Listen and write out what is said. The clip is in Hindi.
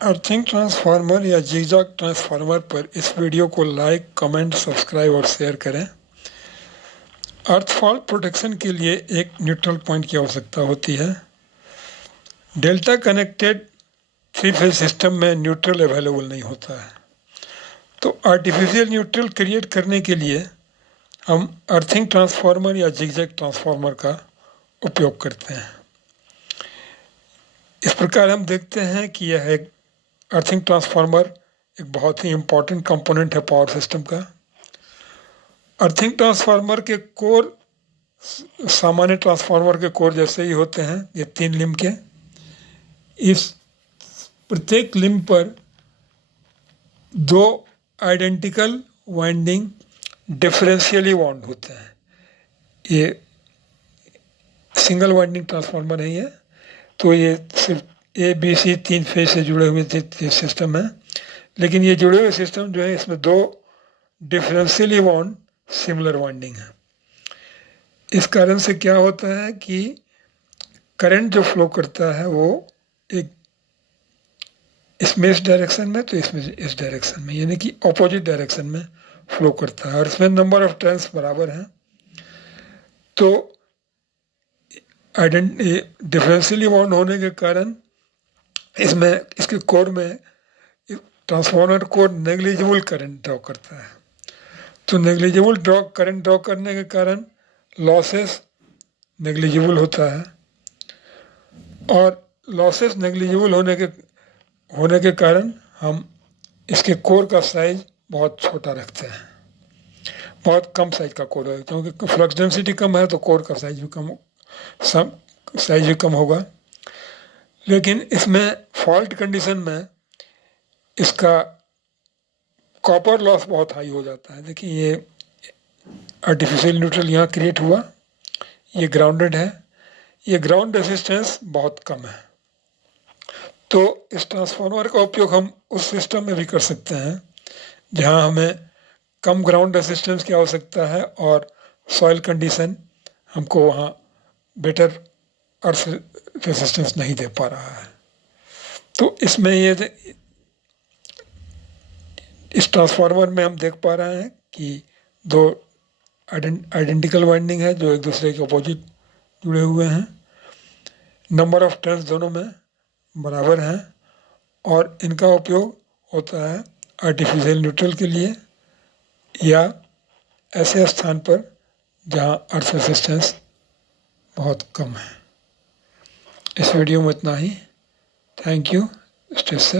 अर्थिंग ट्रांसफार्मर या जिगजैग ट्रांसफार्मर पर इस वीडियो को लाइक, कमेंट, सब्सक्राइब और शेयर करें। अर्थ फॉल्ट प्रोटेक्शन के लिए एक न्यूट्रल पॉइंट की आवश्यकता होती है। डेल्टा कनेक्टेड 3 फेज सिस्टम में न्यूट्रल अवेलेबल नहीं होता है, तो आर्टिफिशियल न्यूट्रल क्रिएट करने के लिए हम अर्थिंग ट्रांसफार्मर या जिगजैग ट्रांसफार्मर का उपयोग करते हैं। इस प्रकार हम देखते हैं कि यह एक अर्थिंग ट्रांसफार्मर एक बहुत ही इम्पॉर्टेंट कंपोनेंट है पावर सिस्टम का। अर्थिंग ट्रांसफार्मर के कोर सामान्य ट्रांसफार्मर के कोर जैसे ही होते हैं, ये 3 लिम्ब के। इस प्रत्येक लिम्ब पर 2 आइडेंटिकल वाइंडिंग डिफरेंशियली वाउंड होते हैं। ये सिंगल वाइंडिंग ट्रांसफार्मर है ये, तो ये सिर्फ ABC 3 फेज से जुड़े हुए सिस्टम है। लेकिन ये जुड़े हुए सिस्टम जो है, इसमें 2 डिफरेंशियली वाउंड सिमिलर वाइंडिंग है। इस कारण से क्या होता है कि करंट जो फ्लो करता है वो एक इसमें इस डायरेक्शन में, तो इसमें इस डायरेक्शन में, यानी कि ऑपोजिट डायरेक्शन में फ्लो करता है, और इसमें नंबर ऑफ टर्न्स बराबर हैं। तो डिफरेंशियली वाउंड होने के कारण इसमें इसके कोर में transformer core negligible current draw करता है। तो नेग्लिजिबल करंट ड्रॉ करने के कारण लॉसेस नेग्लिजिबल होता है, और लॉसेस नेग्लिजिबल होने के कारण हम इसके कोर का साइज बहुत छोटा रखते हैं, बहुत कम साइज का कोर है, क्योंकि फ्लक्स डेंसिटी कम है तो कोर का साइज भी कम होगा। लेकिन इसमें फॉल्ट कंडीशन में इसका कॉपर लॉस बहुत हाई हो जाता है। देखिए, ये आर्टिफिशियल न्यूट्रल यहाँ क्रिएट हुआ, ये ग्राउंडेड है, ये ग्राउंड रेजिस्टेंस बहुत कम है। तो इस ट्रांसफार्मर का उपयोग हम उस सिस्टम में भी कर सकते हैं जहाँ हमें कम ग्राउंड रेजिस्टेंस की आवश्यकता है और सॉइल कंडीशन हमको वहाँ बेटर अर्थ रेजिस्टेंस नहीं दे पा रहा है। तो इसमें इस ट्रांसफार्मर में हम देख पा रहे हैं कि 2 आइडेंटिकल वाइंडिंग है जो एक दूसरे के अपोजिट जुड़े हुए हैं। नंबर ऑफ टर्न्स दोनों में बराबर हैं, और इनका उपयोग होता है आर्टिफिशियल न्यूट्रल के लिए या ऐसे स्थान पर जहां अर्थ रेजिस्टेंस बहुत कम है। इस वीडियो में इतना ही। Thank you. Stay safe.